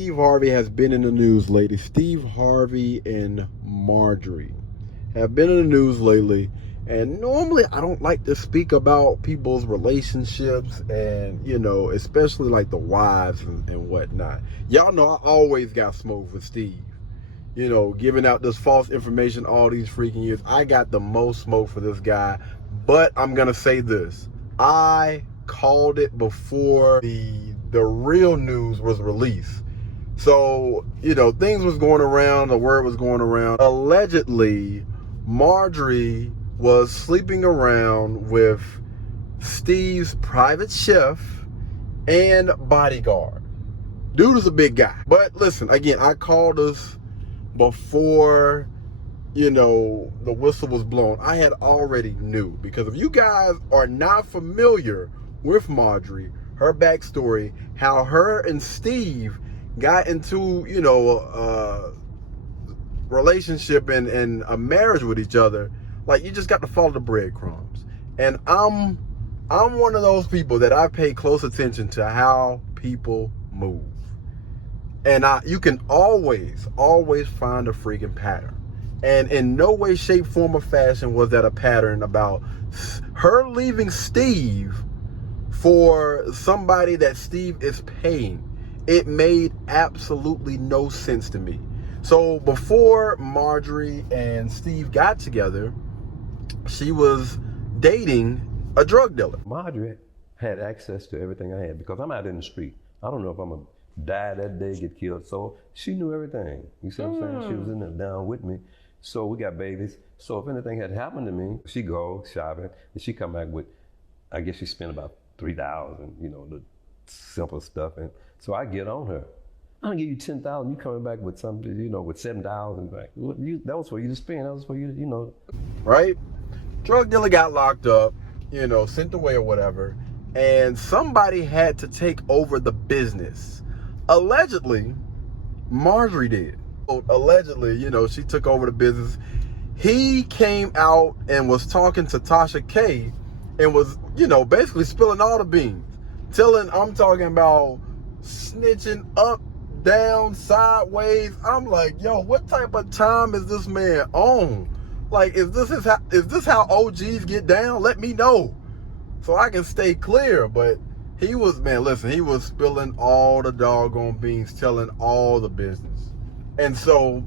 Steve Harvey has been in the news lately. Steve Harvey and Marjorie have been in the news lately. And normally I don't like to speak about people's relationships and, especially like the wives and whatnot. Y'all know I always got smoke with Steve. Giving out this false information all these freaking years. I got the most smoke for this guy. But I'm going to say this. I called it before the real news was released. So, things was going around, the word was going around. Allegedly, Marjorie was sleeping around with Steve's private chef and bodyguard. Dude is a big guy. But listen, again, I called this before, the whistle was blown. I had already knew, because if you guys are not familiar with Marjorie, her backstory, how her and Steve got into, a relationship and a marriage with each other, like, you just got to follow the breadcrumbs. And I'm one of those people that I pay close attention to how people move. And you can always find a freaking pattern. And in no way, shape, form, or fashion was that a pattern about her leaving Steve for somebody that Steve is paying. It made absolutely no sense to me. So before Marjorie and Steve got together, she was dating a drug dealer. Marjorie had access to everything I had because I'm out in the street. I don't know if I'm going to die that day, get killed. So she knew everything. You see what I'm saying? She was in there down with me. So we got babies. So if anything had happened to me, she go shopping and she come back with, I guess she spent about $3,000, the simple stuff. And so I get on her. I'm gonna give you $10,000. You coming back with something, with $7,000 back. That was for you to spend. That was for you, Right? Drug dealer got locked up, sent away or whatever, and somebody had to take over the business. Allegedly, Marjorie did. Allegedly, she took over the business. He came out and was talking to Tasha K and was, basically spilling all the beans. I'm talking about snitching up, down, sideways. I'm like, yo, what type of time is this man on? Like, is this how OGs get down? Let me know so I can stay clear. But he was spilling all the doggone beans, telling all the business. And so,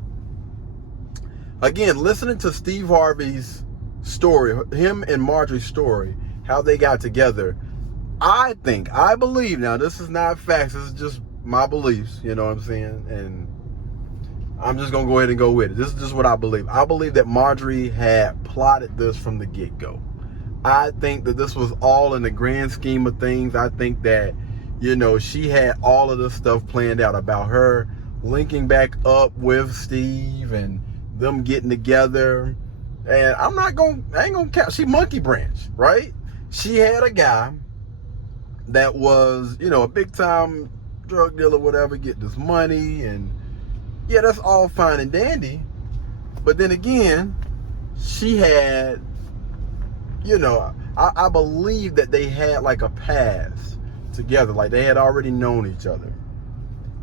again, listening to Steve Harvey's story, him and Marjorie's story, how they got together, I believe, now this is not facts, this is just my beliefs, you know what I'm saying? And I'm just going to go ahead and go with it. This is just what I believe. I believe that Marjorie had plotted this from the get-go. I think that this was all in the grand scheme of things. I think that, she had all of this stuff planned out about her linking back up with Steve and them getting together. And I ain't gonna count. She monkey branch, right? She had a guy that was, a big time drug dealer, whatever, get this money, and yeah, that's all fine and dandy. But then again, she had, I believe that they had like a past together, like they had already known each other.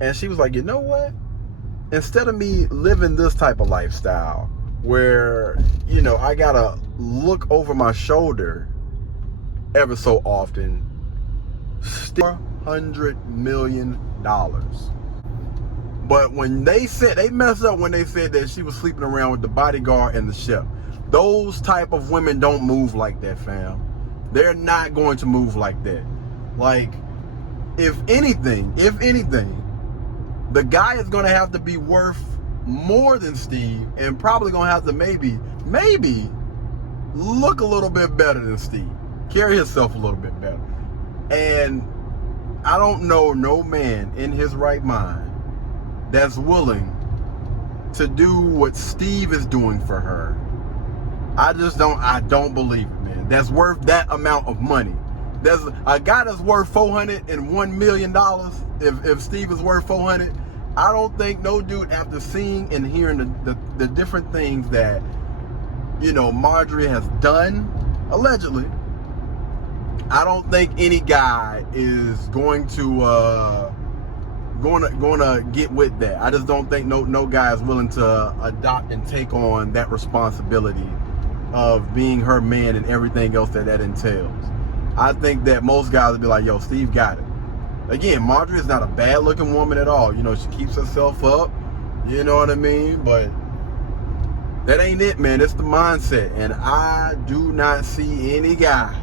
And she was like, you know what? Instead of me living this type of lifestyle where, I gotta look over my shoulder ever so often, $400 million. But when they messed up when they said that she was sleeping around with the bodyguard and the chef. Those type of women don't move like that, fam. They're not going to move like that. Like, if anything, the guy is going to have to be worth more than Steve, and probably going to have to maybe look a little bit better than Steve. Carry himself a little bit better. And I don't know no man in his right mind that's willing to do what Steve is doing for her. I don't believe it, man. That's worth that amount of money. There's a guy that's worth $401 million. If Steve is worth 400, I don't think no dude, after seeing and hearing the different things that, Marjorie has done, allegedly, I don't think any guy is going to gonna get with that. I just don't think no guy is willing to adopt and take on that responsibility of being her man and everything else that entails. I think that most guys would be like, yo, Steve got it. Again, Marjorie is not a bad looking woman at all. You know, she keeps herself up, you know what I mean? But that ain't it, man. It's the mindset. And I do not see any guy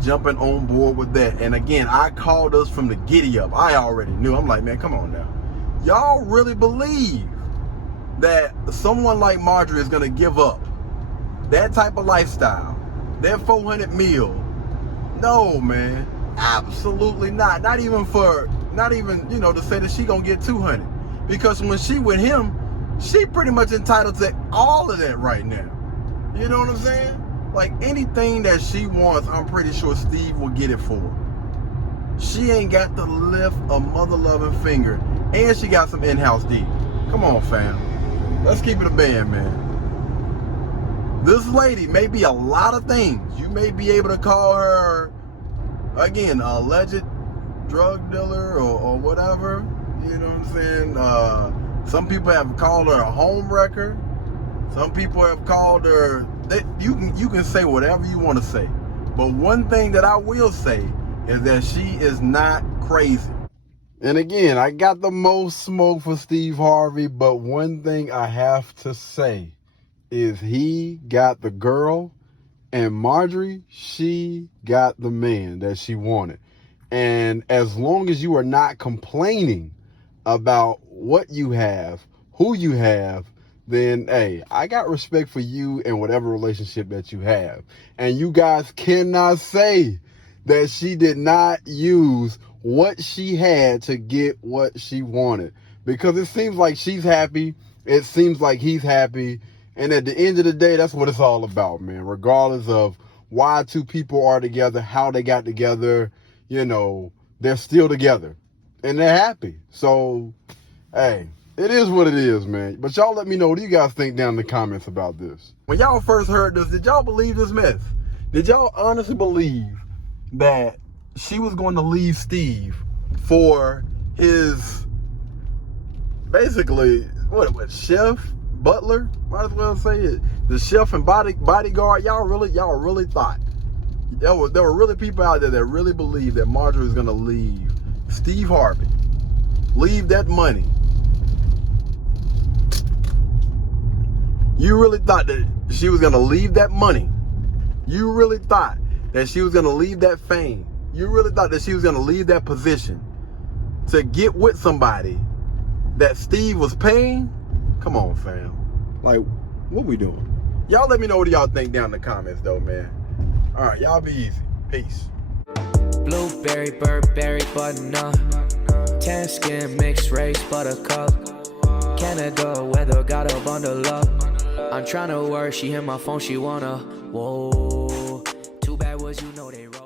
jumping on board with that. And again, I called us from the giddy up. I already knew. I'm like, man, come on now. Y'all really believe that someone like Marjorie is going to give up that type of lifestyle, that 400 meal? No, man. Absolutely not. Not even, you know, to say that she going to get 200. Because when she with him, she pretty much entitled to all of that right now. You know what I'm saying? Like, anything that she wants, I'm pretty sure Steve will get it for her. She ain't got to lift a mother-loving finger. And she got some in-house deed. Come on, fam. Let's keep it a band, man. This lady may be a lot of things. You may be able to call her, again, a alleged drug dealer or whatever. You know what I'm saying? Some people have called her a home wrecker. Some people have called her... You can say whatever you want to say. But one thing that I will say is that she is not crazy. And again, I got the most smoke for Steve Harvey, but one thing I have to say is he got the girl, and Marjorie, she got the man that she wanted. And as long as you are not complaining about what you have, who you have, then, hey, I got respect for you and whatever relationship that you have. And you guys cannot say that she did not use what she had to get what she wanted. Because it seems like she's happy. It seems like he's happy. And at the end of the day, that's what it's all about, man. Regardless of why two people are together, how they got together, you know, they're still together. And they're happy. So, hey, it is what it is, man. But y'all let me know, what do you guys think down in the comments about this? When y'all first heard this, did y'all believe this mess? Did y'all honestly believe that she was going to leave Steve for his, basically, what chef, butler? Might as well say it. The chef and bodyguard. Y'all really thought there were really people out there that really believed that Marjorie was going to leave Steve Harvey, leave that money. You really thought that she was going to leave that money? You really thought that she was going to leave that fame? You really thought that she was going to leave that position to get with somebody that Steve was paying? Come on, fam. Like, what we doing? Y'all let me know what y'all think down in the comments, though, man. All right, y'all be easy. Peace. Blueberry, Burberry, button-up. Tan skin, mixed race, buttercup. Canada weather, got a bundle up. I'm tryna work, she hit my phone, she wanna. Whoa, too bad was you know they wrong.